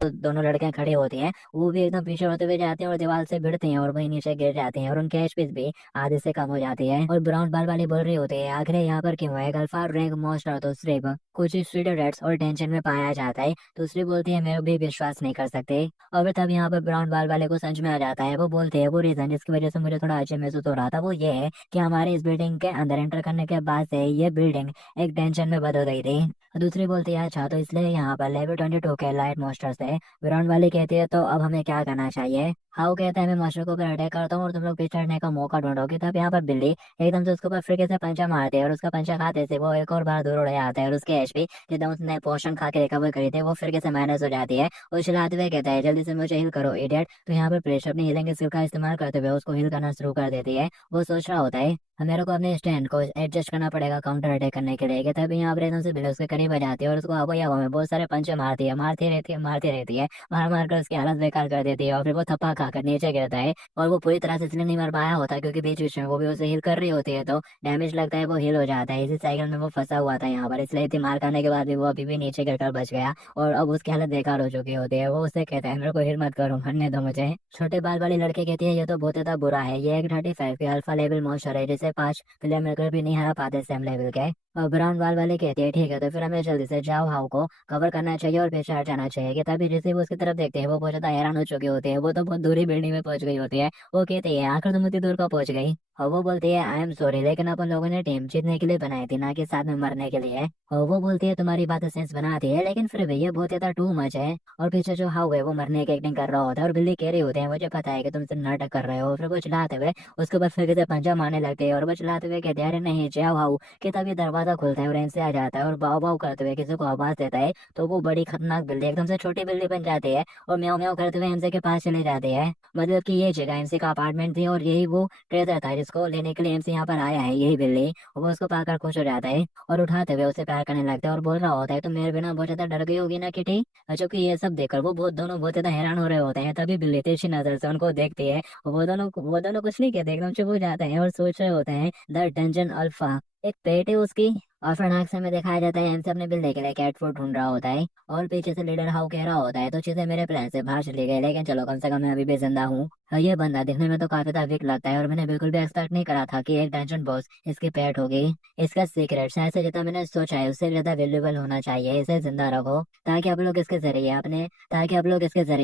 तो दोनों लड़कियां खड़ी होती हैं, वो भी एकदम पीछे होते हुए जाती हैं और दीवार से भिड़ती हैं और वही नीचे गिर जाती हैं और उनकी एचपी भी आधे से कम हो जाती है। और ब्राउन बाल वाली बोल रही होती है, आखिर यहाँ पर क्यों है? अल्फा रैंक मॉन्स्टर तो सिर्फ कुछ स्टूडेंट्स और टेंशन में पाया जाता है। दूसरी बोलती है, मैं भी विश्वास नहीं कर सकते। और फिर तब यहाँ पर ब्राउन बाल वाले को समझ में आ जाता है। वो बोलते हैं, वो रीजन जिसकी वजह से मुझे थोड़ा अजीब महसूस हो रहा था वो ये है कि हमारे इस बिल्डिंग के अंदर एंटर करने के बाद से ये बिल्डिंग एक टेंशन में बदल गई थी। दूसरी बोलती है, अच्छा तो इसलिए यहाँ पर लेवल 22 के लाइट मॉन्स्टर्स है। विरान वाली कहती है, तो अब हमें क्या करना चाहिए? हाउ कहता है, मैं मॉन्स्टर को ऊपर अटैक करता हूँ और तुम लोग पीछे हटने का मौका ढूंढोगे। तब यहाँ पर बिल्ली एकदम से उसके ऊपर फिर से पंचा मारती है और उसका पंचा खाते से वो एक और बार दूर उड़ जाता है और उसके एचपी जितना उसने पोषण खा के रिकवर करी थी वो फिर से माइनस हो जाती है। और चिल्लाते हुए कहता है, जल्दी से मुझे हील करो इडियट। तो यहाँ पर प्रेशर अपनी हीलिंग स्किल का इस्तेमाल करते हुए उसको हील करना शुरू कर देती है। वो सोच रहा होता है, मेरे को अपने स्टैंड को एडजस्ट करना पड़ेगा काउंटर अटैक करने के लिए। कि तभी यहाँ पर एकदम से बिल्ली उसके करीब आ जाती है और उसको हवा हवा में बहुत सारे पंचे मारती है, मारती रहती है, मार मार कर उसकी हालत बेकार कर देती है। और फिर वो थप्पा खाकर नीचे गिरता है और वो पूरी तरह से इसलिए नहीं मर पाया होता क्योंकि बीच बीच में वो भी उसे हील कर रही होती है, तो डैमेज लगता है, वो हील हो जाता है। इसी साइकिल में वो फंसा हुआ था यहाँ पर, इसलिए इतनी मार खाने के बाद भी वो अभी भी नीचे गिरकर बच गया और अब उसकी हालत बेकार हो चुकी होती है। वो उससे कहता है, मेरे को हील मत करो, मरने दो मुझे। छोटे बाल वाली लड़की कहती है, ये तो बहुत ज्यादा बुरा है, ये एक 35 के अल्फा लेवल मॉन्स्टर है जिसे 5 प्लेयर मिलकर भी नहीं हरा पाते सेम लेवल के। और ब्राउन बाल वाले कहते हैं, ठीक है तो फिर हमें जल्दी से जाओ हाउ को कवर करना चाहिए और पीछे हट जाना चाहिए। कि तभी जैसे वो उसकी तरफ देखते हैं वो बहुत ज्यादा हैरान हो चुकी होती है, वो तो बहुत दूरी बिल्डिंग में पहुंच गई होती है। वो कहती है, आखिर तुम इतनी दूर का पहुंच गई। और वो बोलती है, आई एम सॉरी, लेकिन अपन लोगों ने टीम जीतने के लिए बनाई थी, ना कि साथ में मरने के लिए। और वो बोलती है, तुम्हारी बात सेंस बनाती है लेकिन फिर भी ये बहुत ज्यादा टू मच है। और पीछे जो हाउ है वो मरने की एक्टिंग कर रहा होता है और बिल्ली कह रही होते हैं, मुझे पता है कि तुम सिर्फ नाटक कर रहे हो। फिर वो चिल्लाते हुए उसके ऊपर फिर से पंजा मारने लगते हैं और वो चिल्लाते हुए कहते हैं, अरे नहीं जाओ हाउ। कि तभी दरवाजा खुलता है और इनसे आ जाता है और बाव बाव करते हुए किसी को आवाज देता है। तो वो बड़ी खतरनाक बिल्ली एकदम से छोटी बिल्ली बन जाती है और म्याऊं म्याऊं करते हुए एमसी के पास चले जाते हैं। मतलब कि ये जगह एमसी का अपार्टमेंट थी और यही वो ट्रेजर था जिसको लेने के लिए एमसी यहाँ पर आया है, यही बिल्ली। वो उसको पाकर खुश हो जाता है और उठाते हुए उसे प्यार करने लगता है और बोल रहा होता है, तो मेरे बिना बहुत ज्यादा डर गई होगी ना किटी। जबकि ये सब देखकर वो बहुत दोनों बहुत ज्यादा हैरान हो रहे होते हैं। तभी बिल्ली तिरछी नजर से उनको देखती है। वो दोनों कुछ नहीं कहते, एकदम चुप हो जाते हैं और सोच रहे होते हैं, द डंजन अल्फा एक पेट है उसकी। और फिर नाक में दिखाया जाता है एम से अपने बिल्ली के लिए कैट फूड ढूंढ रहा होता है और पीछे से लीडर हाउ कह रहा होता है, तो चीजें मेरे प्लान से बाहर चली गई लेकिन चलो कम से कम मैं अभी भी जिंदा हूँ। और ये बंदा दिखने में तो काफी वीक लगता है और मैंने बिल्कुल भी एक्सपेक्ट नहीं करा था कि एक डंजन बॉस इसकी पेट होगी। इसका सीक्रेट शायद से जितना मैंने सोचा है उससे ज्यादा वैल्यूबल होना चाहिए, इसे जिंदा रखो ताकि आप लोग इसके जरिए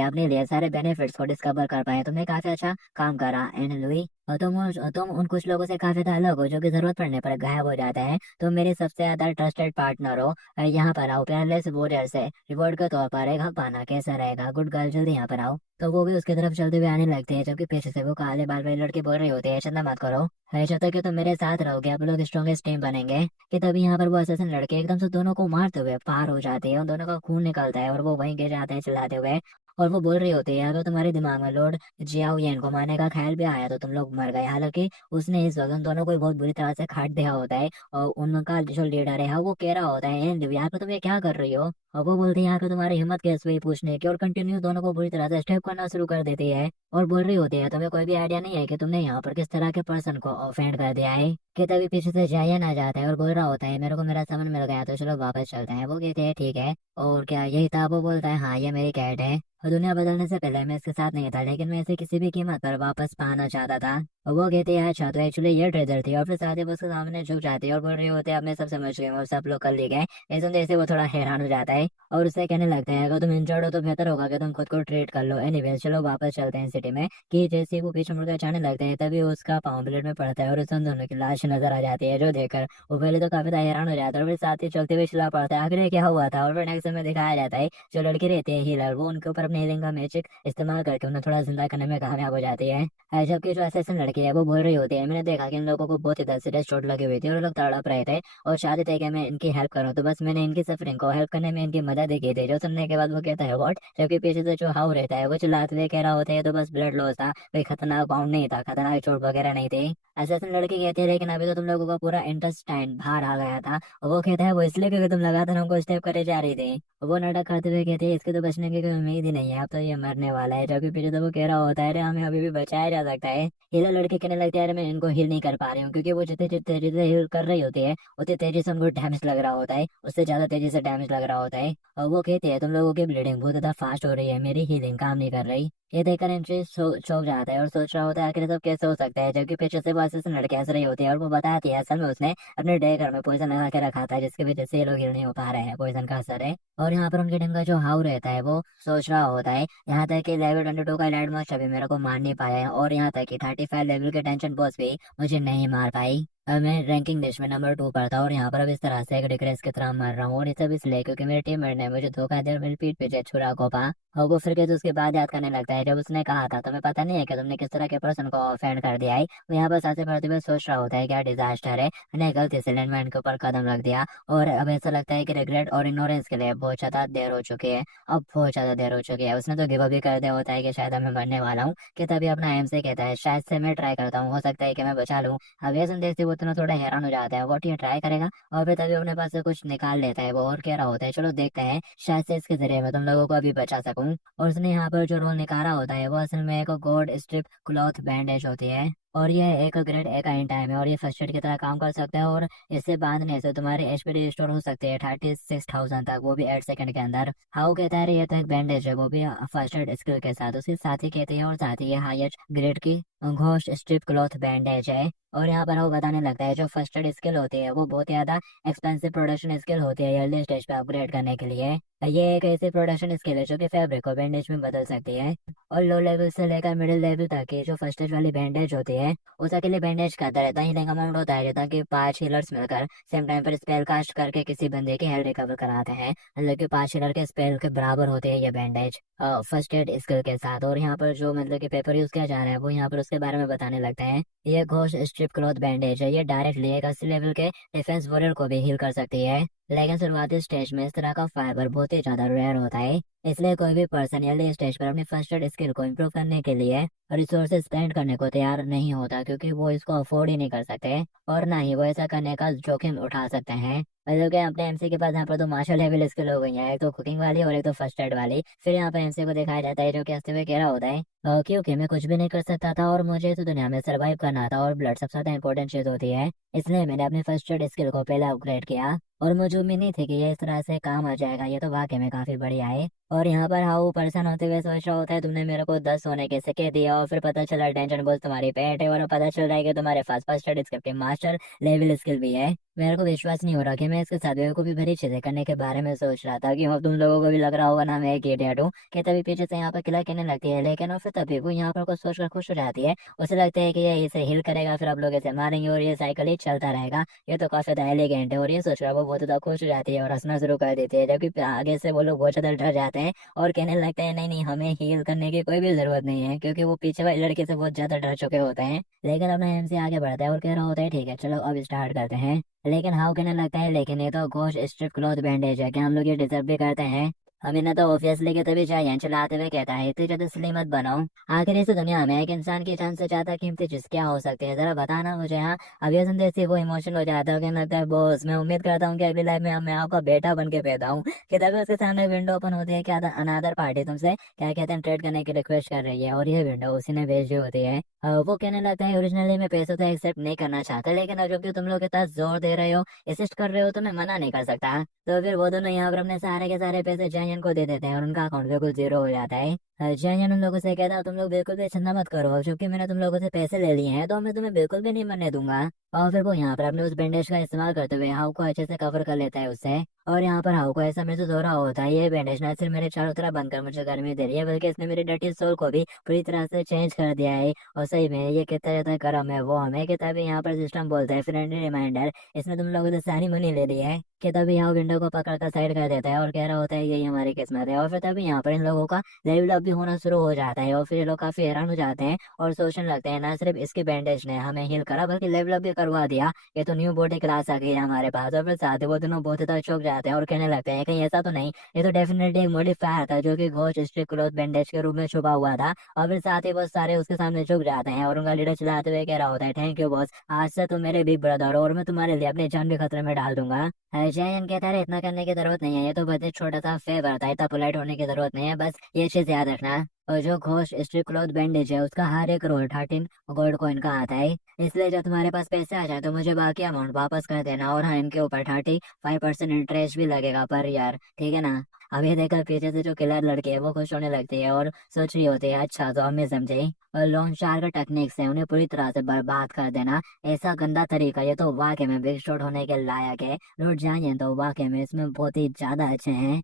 अपने लिए सारे बेनिफिट्स को डिस्कवर कर पाए। तुमने काफी अच्छा काम करा एंड लुई। और तुम उन कुछ लोगों से काफी अलग हो जो कि जरूरत पड़ने पर गायब हो जाते हैं। तुम मेरे सबसे ज्यादा ट्रस्टेड पार्टनर हो। यहाँ पर आओ, पेयरलेस वॉरियर से रिवॉर्ड के तौर पर एक हक पाना कैसा रहेगा? गुड गर्ल जल्दी यहाँ पर आओ। तो वो भी उसकी तरफ चलते हुए आने लगते हैं जबकि पीछे से वो काले बाल वाले लड़के बोल रहे होते हैं, चिंता मत करो, है जब तक कि तुम मेरे साथ रहोगे आप लोग स्ट्रॉन्गेस्ट टीम बनेंगे। कि तभी यहाँ पर वो असैसिन लड़के एकदम से दोनों को मारते हुए पार हो जाते हैं और दोनों का खून निकलता है और वो वहीं गिर जाते हैं चिल्लाते हुए। और वो बोल रही होती है, अगर तुम्हारे दिमाग में लॉर्ड जियाओ येन को मारने का ख्याल भी आया तो तुम लोग मर गए। हालांकि उसने इस वक्त उन दोनों को बहुत बुरी तरह से काट दिया होता है। और उनका जो लीडर है वो कह रहा होता है, यहाँ पे तुम ये क्या कर रही हो? और वो बोलती है, यहाँ पे तुम्हारी हिम्मत कैसे हुई पूछने की? और कंटिन्यू दोनों को बुरी तरह से स्टेप करना शुरू कर देती है और बोल रही होती है, तुम्हें कोई भी आइडिया नहीं है कि तुमने यहाँ पर किस तरह के पर्सन को ऑफेंड कर दिया है। कि तभी पीछे से जाया ना जाता है और बोल रहा होता है, मेरे को मेरा सामान मिल गया तो चलो वापस चलते हैं। वो कहते हैं ठीक है, और क्या यही था? वो बोलता है, हाँ ये मेरी कैट है और दुनिया बदलने से पहले मैं इसके साथ नहीं था लेकिन मैं इसे किसी भी कीमत पर वापस पाना चाहता था। और वो कहते हैं, अच्छा तो एक्चुअली ये ट्रेजर थी। और फिर साथ ही वो उसके सामने झुक जाती है और बोल रही होते हैं, अब मैं सब समझ गई हूँ और सब लोग कर लिए गए। ये सुनते से वो थोड़ा हैरान हो जाता है और उससे कहने लगता है, अगर तुम इंजर्ड हो तो बेहतर होगा कि तुम खुद को ट्रीट कर लो। एनीवेज चलो वापस चलते हैं सिटी में। कि जैसे ही वो पीछे मुड़कर जाने लगते हैं तभी उसका पाँव ब्लेड में पड़ता है और उस उन दोनों की लाश नजर आ जाती है, जो देखकर वो पहले तो काफी हैरान हो जाता है और फिर साथ ही चलते हुए चिल्ला पड़ता है, आखिर ये क्या हुआ था? और फिर नेक्स्ट में दिखाया जाता है, जो लड़की रहती है हीलर वो उनके ऊपर अपने हीलिंग का मैजिक इस्तेमाल करके उन्हें थोड़ा जिंदा करने में कामयाब हो जाती है। जबकि जो असैसिन लड़की है वो बोल रही होती है, मैंने देखा कि इन लोगों को बहुत ही दर्द से चोट लगी हुई थी और लोग तड़प रहे थे और चाहते थे कि मैं इनकी हेल्प करूं, तो बस मैंने इनकी सफरिंग को हेल्प करने में इनकी मदद ही की थी। जो सुनने के बाद वो कहता है, व्हाट? जबकि पीछे से जो हाउ रहता है वो चिल्लाते हुए कह रहा होता है, तो बस ब्लड लॉस था, कोई खतरनाक बाउंड नहीं था, खतरनाक चोट वगैरह नहीं थी। असिस्टेंट लड़की कहती है लेकिन अभी तो तुम लोगों का पूरा इंटेस्टाइन बाहर आ गया था। और वो कहता है वो इसलिए क्योंकि तुम लगातार हमको स्टेप करे जा रही थी। वो नाटक करते हुए कहते हैं इसके तो बचने की कोई उम्मीद ही नहीं है, अब तो ये मरने वाला है। जबकि पीछे तो वो कह रहा होता है अरे हमें अभी भी बचाया जा सकता है। हीला लड़की कहने लगती है अरे मैं इनको हील नहीं कर पा रही हूँ, क्योंकि वो जितनी जितनी तेजी से हील कर रही होती है उतनी तेजी से उनको डैमेज लग रहा होता है, उससे ज्यादा तेजी से डैमेज लग रहा होता है। और वो कहती है तुम लोगों की ब्लीडिंग बहुत ज्यादा फास्ट हो रही है, मेरी हीलिंग काम नहीं कर रही। ये देखकर एंट्री चौंक जाता है और सोच रहा होता है आखिर ये सब कैसे हो सकता है। जबकि पीछे से वो असिस्टेंट लड़की हंस रही होती है और वो बताती है असल में उसने अपने डे घर में पोइजन लगा के रखा था, जिसकी वजह से ये लोग हील नहीं हो पा रहे हैं, पोइजन का असर है। और यहाँ पर उनके टीम का जो हाउ रहता है वो सोच रहा होता है यहाँ तक कि लेवल 22 का एलाइड मॉस्ट अभी मेरे को मार नहीं पाया है, और यहाँ तक कि 35 लेवल के टेंशन बॉस भी मुझे नहीं मार पाई। अब मैं रैंकिंग लिस्ट में नंबर 2 पर था और यहाँ पर अब इस तरह से एक डिग्रेस की तरह मर रहा हूँ, और ये सब इसलिए क्योंकि मेरे टीममेट ने मुझे धोखा दिया और मेरी पीठ पीछे छुरा घोंपा। और वो फिर के तो उसके बाद याद करने लगता है जब उसने कहा था तुम्हें पता नहीं है कि तुमने किस तरह के पर्सन को ऑफेंड कर दिया है। वो यहाँ पर सांसें भरते हुए सोच रहा होता है क्या डिजास्टर है, मैंने गलती से लैंडमाइन के ऊपर कदम रख दिया। और अब ऐसा लगता है कि रिग्रेट और इग्नोरेंस के लिए बहुत ज्यादा देर हो चुकी है, अब बहुत ज्यादा देर हो चुकी है। उसने तो गिव अप भी कर दिया होता है कि शायद अब मैं मरने वाला हूँ, कि तभी अपना एम से कहता है शायद से मैं ट्राई करता हूँ, हो सकता है कि मैं बचा लूँ। अब ये सुनते ही वो तो थोड़ा हैरान हो जाता है, वो ये ट्राई करेगा। और फिर तभी अपने पास से कुछ निकाल लेता है वो और कह रहा होता है चलो देखते हैं शायद से इसके जरिए मैं तुम लोगों को अभी बचा सकूं। और उसने यहाँ पर जो रोल निकाला होता है वो असल में एक गॉड स्ट्रिप क्लॉथ बैंडेज होती है, और ये एक ग्रेड एक आइन टाइम है और ये फर्स्ट एड की तरह काम कर सकता है। और इसे बांधने से तुम्हारी एचपी रिस्टोर हो सकती है 36,000 तक, वो भी 8 सेकंड के अंदर। हाउ कहता है ये तो एक बैंडेज है, वो भी फर्स्ट एड स्किल के साथ, उसके साथ ही कहते हैं और साथ ही ये हाईएस्ट ग्रेड की घोस्ट स्ट्रिप क्लॉथ बैंडेज है। और यहाँ पर वो बताने लगता है जो फर्स्ट एड स्किल होती है वो बहुत ज्यादा एक्सपेंसिव प्रोडक्शन स्किल होती है अर्ली स्टेज पे अपग्रेड करने के लिए। ये एक ऐसी प्रोडक्शन स्किल है जो कि फैब्रिक को बैंडेज में बदल सकती है। और लो लेवल से लेकर मिडिल लेवल तक की जो फर्स्ट एड वाली बैंडेज होती है उस अकेले बैंडेज का दर इतना ही अमाउंट होता है जितना कि 5 हीलर्स मिलकर सेम टाइम पर स्पेल कास्ट करके किसी बंदे की हेल्थ रिकवर कराते हैं। मतलब कि 5 हीलर के स्पेल के बराबर होते हैं ये बैंडेज फर्स्ट एड स्किल के साथ। और यहाँ पर जो मतलब कि पेपर यूज किया जा रहा है वो यहाँ पर उसके बारे में बताने लगता है। ये घोस्ट स्ट्रिप क्लॉथ बैंडेज है, ये डायरेक्टली एक 80 लेवल के डिफेंस वॉरियर को भी हील कर सकती है। लेकिन शुरुआती स्टेज में इस तरह का फाइबर बहुत ही ज्यादा रेयर होता है, इसलिए कोई भी पर्सन अर्ली स्टेज पर अपनी फर्स्ट एड स्किल को इम्प्रूव करने के लिए रिसोर्सेज स्पेंड करने को तैयार नहीं होता, क्योंकि वो इसको अफोर्ड ही नहीं कर सकते और ना ही वो ऐसा करने का जोखिम उठा सकते हैं। मतलब कि अपने एमसी के पास यहाँ पर तो मार्शल लेवल स्किल हो गई है, एक तो कुकिंग वाली और एक तो फर्स्ट एड वाली। फिर यहाँ पर एमसी को दिखाया जाता है जो कि हंसते हुए कह रहा होता है क्योंकि मैं कुछ भी नहीं कर सकता था और मुझे तो दुनिया में सरवाइव करना था और ब्लड सबसे ज्यादा इंपॉर्टेंट चीज होती है, इसलिए मैंने अपने फर्स्ट एड स्किल को पहले अपग्रेड किया। और मुझे उम्मीद नहीं थी कि ये इस तरह से काम आ जाएगा, ये तो वाकई में काफी बढ़िया है। और यहाँ पर हाउ परेशान होते हुए सोच रहा होता है तुमने मेरे को 10 सोने के सिक्के दिया और फिर पता चला टेंशन बॉस तुम्हारी पेट है, और पता चल रहा है कि तुम्हारे पास फर्स्ट एड स्किल के मास्टर लेवल स्किल भी है। मेरे को विश्वास नहीं हो रहा कि मैं इसके साथ बेवकूफी भरी चीजें करने के बारे में सोच रहा था, कि अब तुम लोगों को भी लग रहा होगा ना मैं एक इडियट हूँ। कि तभी पीछे से यहाँ पर किला कहने लगती है लेकिन और फिर तभी वो यहाँ पर कुछ सोचकर खुश हो जाती है। उसे लगता है कि ये इसे हिल करेगा फिर आप लोग इसे मारेंगे और ये साइकिल ही चलता रहेगा, ये तो काफी ज्यादा एलिगेंट है। और ये सोचकर वो बहुत ज्यादा खुश हो जाती है और हंसना शुरू कर देती है, जबकि आगे से वो लोग बहुत ज्यादा डर जाते हैं और कहने लगते हैं नहीं नहीं हमें हील करने की कोई भी जरूरत नहीं है, क्योंकि वो पीछे वाली लड़के से बहुत ज्यादा डर चुके होते हैं। लेकिन अपना एमसी आगे बढ़ता है और कह रहा होता है ठीक है चलो अब स्टार्ट करते हैं। लेकिन हाउ कहने लगता है लेकिन ये तो घोस्ट स्ट्रिप क्लॉथ बैंडेज है, क्या हम लोग ये डिजर्व भी करते हैं? हमें ना तो ऑब्वियसली के तभी चाहिए, चलाते हुए कहता है इतनी ज्यादा सिली मत बनाओ, आखिर इस दुनिया में एक इंसान की जान से ज्यादा कीमती चीज क्या हो सकती है, जरा बताना मुझे। हाँ अब ये सुनते ही वो इमोशनल हो जाता है, कहने लगता है बॉस मैं उम्मीद करता हूँ कि अगली लाइफ में मैं आपका बेटा बन के पैदा हूँ। कि तभी उसके सामने विंडो ओपन होती है कि अनादर पार्टी तुमसे क्या कहते हैं ट्रेड करने की रिक्वेस्ट कर रही है, और ये विंडो उसी ने भेजी होती है। वो कहने लगता है ओरिजिनली मैं पैसों तो एक्सेप्ट नहीं करना चाहता, लेकिन अब जबकि तुम लोग के पास जोर दे रहे हो असिस्ट कर रहे हो तो मैं मना नहीं कर सकता। तो फिर वो दोनों यहाँ पर अपने सारे के सारे पैसे जयन को दे देते हैं और उनका अकाउंट बिल्कुल जीरो हो जाता है। जयन उन लोगों से कहता है तुम लोग बिल्कुल भी चिंता मत करो, क्योंकि मैंने तुम लोगों से पैसे ले लिए हैं तो मैं तुम्हें बिल्कुल भी नहीं मरने दूंगा। और फिर वो यहाँ पर अपने उस बैंडेज का इस्तेमाल करते हुए हाउ को अच्छे से कवर कर लेता है उससे। और यहाँ पर हाउ को ऐसा महसूस हो रहा होता है ये बैंडेज ना सिर्फ मेरे चारों तरफ बनकर मुझे गर्मी दे रही है, बल्कि इसने मेरी डर्टी सोल को भी पूरी तरह से चेंज कर दिया है। और सही में ये कितना ज्यादा गर्म है वो हमें, कि तभी यहाँ पर सिस्टम बोलता है फ्रेंडली रिमाइंडर इसने तुम लोगों से सारी मनी ले ली है। कि तभी यहाँ विंडो को पकड़कर साइड कर देता है और कह रहा होता है ये हमारी किस्मत है। और फिर तभी यहाँ पर इन लोगों का लेवल अप भी होना शुरू हो जाता है और फिर ये लोग काफी हैरान हो जाते हैं और सोचने लगते हैं ना सिर्फ इसके बैंडेज ने हमें हील करा बल्कि लेवल अप भी करवा दिया, ये तो न्यू बॉडी क्लास आ गई है हमारे पास। और फिर साथ ही वो दोनों बहुत ज्यादा चौंक जाते हैं और कहने लगते हैं कहीं ऐसा तो नहीं, ये तो डेफिनेटली एक मॉडिफायर था जो कि घोष स्ट्रिक्ट क्लॉथ बैंडेज के रूप में छुपा हुआ था। और फिर साथ ही वो सारे उसके सामने झुक जाते हैं और उनका लीडर चलाते हुए कह रहा होता है थैंक यू बॉस, आज से तुम मेरे बिग ब्रदर हो और मैं तुम्हारे लिए अपनी जान भी खतरे में डाल दूंगा। जयन कहता है इतना करने की जरूरत नहीं है, ये तो बस एक छोटा सा फेवर था, इतना पोलाइट होने की जरूरत नहीं है, बस ये चीज याद रखना। और जो घोष स्ट्रिक्ट क्लॉथ बैंडेज है उसका हर एक रोल 13 गोल्ड कॉइन का आता है, इसलिए जब तुम्हारे पास पैसे आ जाए तो मुझे बाकी अमाउंट वापस कर देना। और हाँ, इनके ऊपर 35% इंटरेस्ट भी लगेगा पर यार, ठीक है ना। अब ये देखकर पीछे से जो किलर लड़की है वो खुश होने लगती है और सोच रही होती है अच्छा तो हमें समझे। और लोन शार्क टेक्निक्स है उन्हें पूरी तरह से बर्बाद कर देना, ऐसा गंदा तरीका, ये तो वाकई में बिग शॉट होने के लायक है। लॉर्ड जाइए तो वाकई में इसमें बहुत ही ज्यादा अच्छे हैं।